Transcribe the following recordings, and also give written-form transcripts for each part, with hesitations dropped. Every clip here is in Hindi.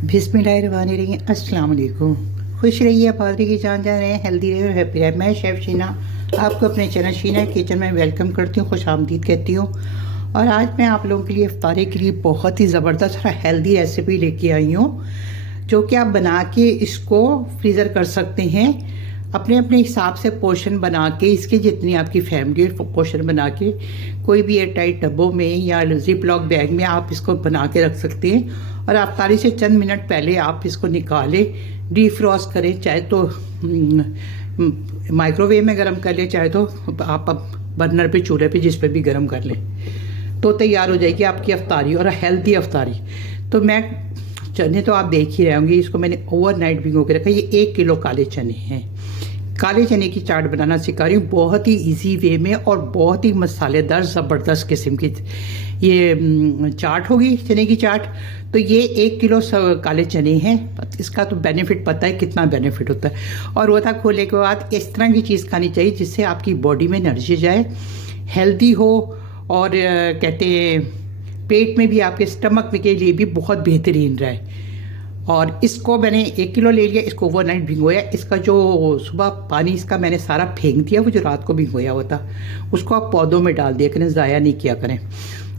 बिस्मिल्लाहिर्रहमानिर्रहीम। अस्सलाम वालेकुम। खुश रहिए, आबाद रहिए, जान जा रहे हैं, हेल्दी रहे और हैप्पी रहे। मैं शेफ़ शीना आपको अपने चैनल शीना किचन में वेलकम करती हूँ, खुश आमदीद कहती हूँ। और आज मैं आप लोगों के लिए इफ्तारी के लिए बहुत ही ज़बरदस्त और हेल्दी रेसिपी लेके आई हूँ, जो कि आप बना के इसको फ्रीज़र कर सकते हैं अपने अपने हिसाब से। पोर्शन बना के इसके जितनी आपकी फैमिली पोर्शन बना के कोई भी एयर टाइट डब्बों में या जिप लॉक बैग में आप इसको बना के रख सकते हैं। और इफ्तारी से चंद मिनट पहले आप इसको निकालें, डीफ्रॉस्ट करें, चाहे तो माइक्रोवेव में गर्म कर लें, चाहे तो आप बर्नर पे चूल्हे पे जिस पे भी गर्म कर लें, तो तैयार हो जाएगी आपकी इफ्तारी और हेल्दी इफ्तारी। तो मैं चने तो आप देख ही रहे होंगे, इसको मैंने ओवरनाइट भिगो के रखा। ये 1 किलो काले चने हैं। काले चने की चाट बनाना सिखा रही हूँ बहुत ही इजी वे में और बहुत ही मसालेदार ज़बरदस्त किस्म की ये चाट होगी, चने की चाट। तो ये 1 किलो काले चने हैं। इसका तो बेनिफिट पता है कितना बेनिफिट होता है। और रोज़ा खोलने के बाद इस तरह की चीज़ खानी चाहिए जिससे आपकी बॉडी में एनर्जी जाए, हेल्दी हो, और कहते हैं पेट में भी, आपके स्टमक के लिए भी बहुत बेहतरीन रहे। और इसको मैंने 1 किलो ले लिया, इसको ओवरनाइट भिगोया। इसका जो सुबह पानी इसका मैंने सारा फेंक दिया, वो जो रात को भिगोया हुआ था उसको आप पौधों में डाल दिया करें, ज़ाया नहीं किया करें।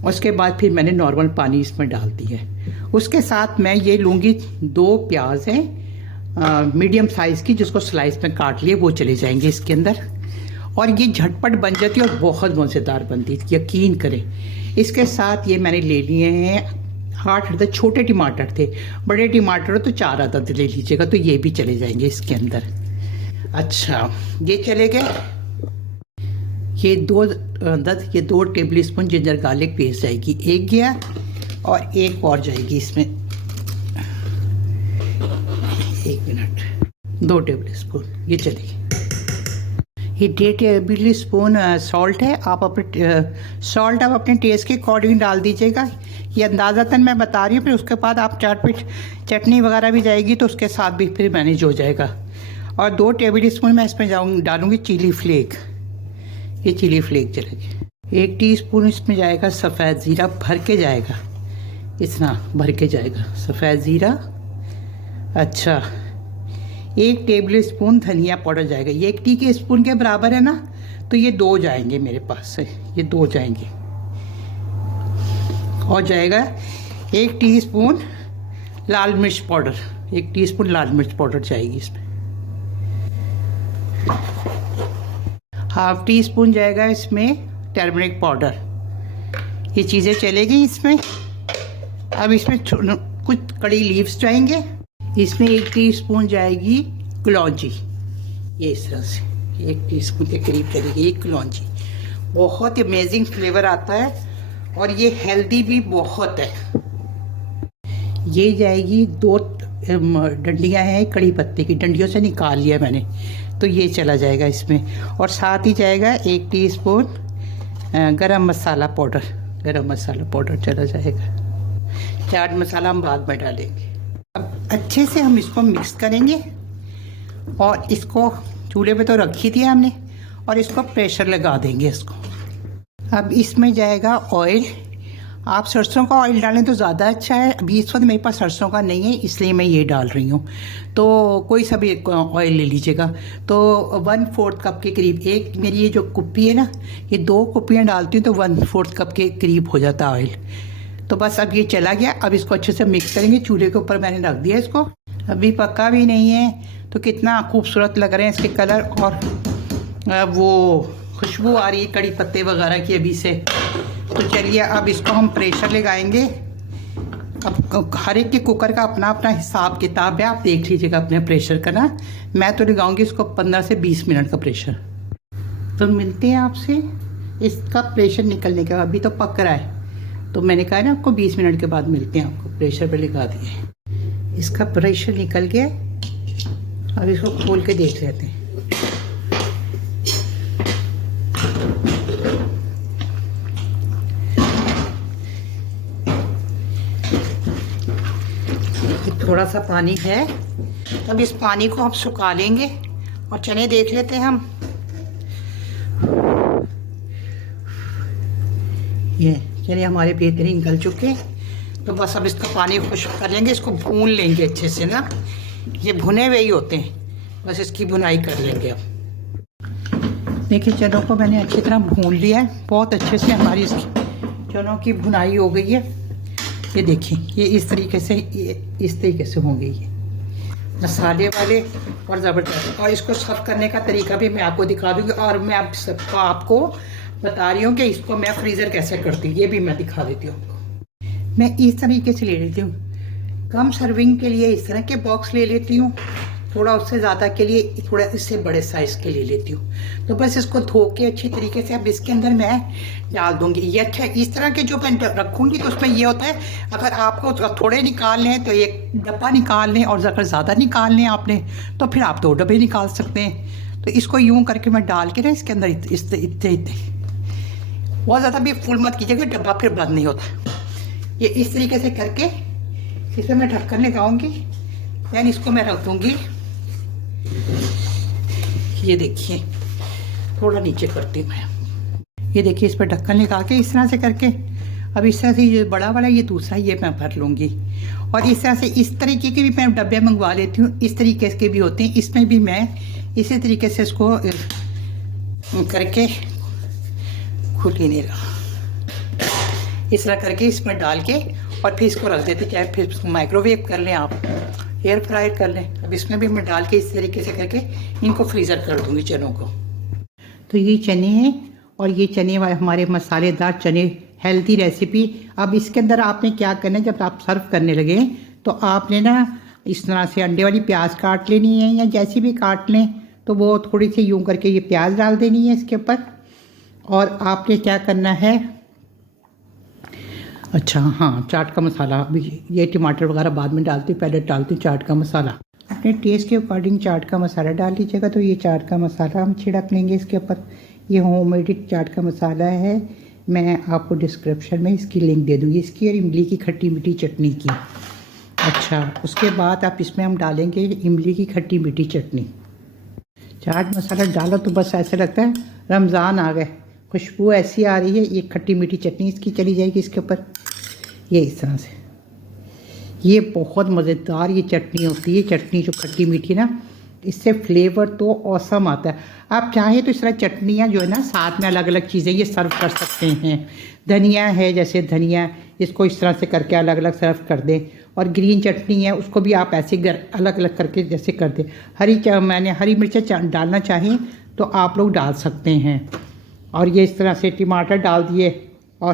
उसके बाद फिर मैंने नॉर्मल पानी इसमें डाल दिया है। उसके साथ मैं ये लूँगी 2 प्याज हैं मीडियम साइज़ की, जिसको स्लाइस में काट लिए, वो चले जाएंगे इसके अंदर। और ये झटपट बन जाती है और बहुत मज़ेदार बनती है, यकीन करें। इसके साथ ये मैंने ले लिए हैं 8 अदद छोटे टमाटर थे। बड़े टमाटर हो तो 4 अदद ले लीजिएगा, तो ये भी चले जाएंगे इसके अंदर। अच्छा, ये चले गए। ये 2 अदद, ये 2 table spoon ginger garlic paste जाएगी, एक गया और एक और जाएगी इसमें। 1 मिनट, 2 टेबल स्पून ये चलेगी। ये 1.5 टेबल स्पून सॉल्ट है। आप अपने सॉल्ट आप अपने टेस्ट के अकॉर्डिंग डाल दीजिएगा। ये अंदाज़तन मैं बता रही हूँ, फिर उसके बाद आप चाट पे चटनी वगैरह भी जाएगी तो उसके साथ भी फिर मैनेज हो जाएगा। और 2 टेबल स्पून मैं इसमें डालूँगी चिली फ्लेक। ये चिली फ्लेक चलेगी। 1 टीस्पून इसमें जाएगा सफ़ेद ज़ीरा, भर के जाएगा, इतना भर के जाएगा सफ़ेद ज़ीरा। अच्छा, 1 टेबल स्पून धनिया पाउडर जाएगा। ये 1 टी स्पून के बराबर है ना, तो ये 2 जाएंगे मेरे पास से, ये 2 जाएंगे। और जाएगा 1 टीस्पून लाल मिर्च पाउडर, 1 टीस्पून लाल मिर्च पाउडर जाएगी इसमें। 1/2 टीस्पून जाएगा इसमें टर्मरिक पाउडर। ये चीज़ें चलेगी इसमें। अब इसमें कुछ कड़ी लीव्स जाएंगे। इसमें 1 टीस्पून जाएगी कलौंजी, ये इस तरह से 1 टीस्पून के करीब चलेगी ये कलौंजी। बहुत ही अमेजिंग फ्लेवर आता है और ये हेल्दी भी बहुत है। ये जाएगी 2 डंडियाँ हैं कड़ी पत्ते की, डंडियों से निकाल लिया मैंने, तो ये चला जाएगा इसमें। और साथ ही जाएगा 1 टीस्पून गरम मसाला पाउडर, गरम मसाला पाउडर चला जाएगा। चाट मसाला हम बाद में डालेंगे। अब अच्छे से हम इसको मिक्स करेंगे और इसको चूल्हे पे तो रखी थी हमने, और इसको प्रेशर लगा देंगे इसको। अब इसमें जाएगा ऑयल। आप सरसों का ऑयल डालें तो ज़्यादा अच्छा है। अभी इस वक्त मेरे पास सरसों का नहीं है, इसलिए मैं ये डाल रही हूँ। तो कोई सा भी ऑयल ले लीजिएगा। तो 1/4 कप के करीब, एक मेरी ये जो कुप्पी है ना, ये 2 कुप्पियाँ डालती हूँ तो 1/4 कप के करीब हो जाता है ऑयल। तो बस अब ये चला गया। अब इसको अच्छे से मिक्स करेंगे। चूल्हे के ऊपर मैंने रख दिया इसको, अभी पका भी नहीं है। तो कितना खूबसूरत लग रहे हैं इसके कलर, और वो खुशबू आ रही है कड़ी पत्ते वगैरह की अभी से। तो चलिए अब इसको हम प्रेशर लगाएंगे। अब हर एक के कुकर का अपना अपना हिसाब किताब है, आप देख लीजिएगा अपने प्रेशर का ना। मैं तो लगाऊंगी इसको 15 से 20 मिनट का प्रेशर। तो मिलते हैं आपसे इसका प्रेशर निकलने के बाद। अभी तो पक रहा है, तो मैंने कहा ना आपको 20 मिनट के बाद मिलते हैं। आपको प्रेशर पे लगा दिए, इसका प्रेशर निकल गया। अब इसको खोल के देख लेते हैं। थोड़ा सा पानी है, अब इस पानी को हम सुखा लेंगे और चने देख लेते हैं हम। ये चने हमारे बेहतरीन गल चुके हैं। तो बस अब इसका पानी खुश्क कर लेंगे, इसको भून लेंगे अच्छे से ना, ये भुने हुए ही होते हैं, बस इसकी भुनाई कर लेंगे। अब देखिए चनों को मैंने अच्छी तरह भून लिया है, बहुत अच्छे से हमारी इसकी चनों की भुनाई हो गई है। ये देखिए ये इस तरीके से होंगे ये मसाले वाले और ज़बरदस्त। और इसको सर्व करने का तरीका भी मैं आपको दिखा दूँगी, और मैं आपको बता रही हूँ कि इसको मैं फ्रीज़र कैसे करती हूँ, ये भी मैं दिखा देती हूँ आपको। मैं इस तरीके से ले लेती हूँ, कम सर्विंग के लिए इस तरह के बॉक्स ले लेती हूँ, थोड़ा उससे ज़्यादा के लिए थोड़ा इससे बड़े साइज़ के ले लेती हूँ। तो बस इसको धो के अच्छी तरीके से अब इसके अंदर मैं डाल दूँगी। ये अच्छा इस तरह के जो मैं रखूँगी तो उसमें ये होता है, अगर आपको थोड़े निकालने हैं तो एक डब्बा निकाल लें, और अगर ज़्यादा निकालने हैं आपने तो फिर आप 2 डब्बे निकाल सकते हैं। तो इसको यूँ करके मैं डाल के ना इसके अंदर इतने बहुत ज़्यादा भी फुल मत कीजिएगा, डब्बा फिर बंद नहीं होता। ये इस तरीके से करके इसे मैं ढक्कन लगाऊंगी, दैन इसको मैं रख दूंगी। ये देखिए थोड़ा नीचे करती हूँ मैं, ये देखिए इस पर ढक्कन लगा के इस तरह से करके, अब इस तरह से ये बड़ा वाला ये दूसरा ये मैं भर लूँगी। और इस तरह से इस तरीके के भी मैं डब्बे मंगवा लेती हूँ, इस तरीके के भी होते हैं, इसमें भी मैं इसी तरीके से इसको करके खुल ही नहीं रहा, इस तरह करके इसमें डाल के और फिर इसको रख देते, चाहे फिर इसको माइक्रोवेव कर लें आप, एयर फ्रायर कर लें। अब इसमें भी मैं डाल के इस तरीके से करके इनको फ्रीज़र कर दूंगी चनों को। तो ये चने हैं, और ये चने हमारे मसालेदार चने, हेल्दी रेसिपी। अब इसके अंदर आपने क्या करना है, जब आप सर्व करने लगे तो आपने ना इस तरह से अंडे वाली प्याज काट लेनी है, या जैसी भी काट लें, तो वो थोड़ी सी यूँ करके ये प्याज डाल देनी है इसके ऊपर। और आपने क्या करना है, अच्छा हाँ, चाट का मसाला, अभी ये टमाटर वगैरह बाद में डालती हूँ, पहले डालती हूँ चाट का मसाला। अपने टेस्ट के अकॉर्डिंग चाट का मसाला डाल लीजिएगा। तो ये चाट का मसाला हम छिड़क लेंगे इसके ऊपर। ये होममेड चाट का मसाला है, मैं आपको डिस्क्रिप्शन में इसकी लिंक दे दूँगी, इसकी और इमली की खट्टी मीठी चटनी की। अच्छा, उसके बाद आप इसमें हम डालेंगे इमली की खट्टी मीठी चटनी। चाट मसाला डालो तो बस ऐसे लगता है रमज़ान आ गए, खुशबू ऐसी आ रही है। ये खट्टी मीठी चटनी इसकी चली जाएगी इसके ऊपर, ये इस तरह से। ये बहुत मज़ेदार ये चटनी होती है, चटनी जो खट्टी मीठी ना, इससे फ्लेवर तो औसम आता है। आप चाहें तो इस तरह चटनियाँ जो है ना, साथ में अलग अलग चीज़ें ये सर्व कर सकते हैं। धनिया है, जैसे धनिया, इसको इस तरह से करके अलग अलग सर्व कर दें। और ग्रीन चटनी है, उसको भी आप ऐसे अलग अलग करके जैसे कर दें। मैंने हरी मिर्चें डालना चाहें तो आप लोग डाल सकते हैं। और ये इस तरह से टमाटर डाल दिए, और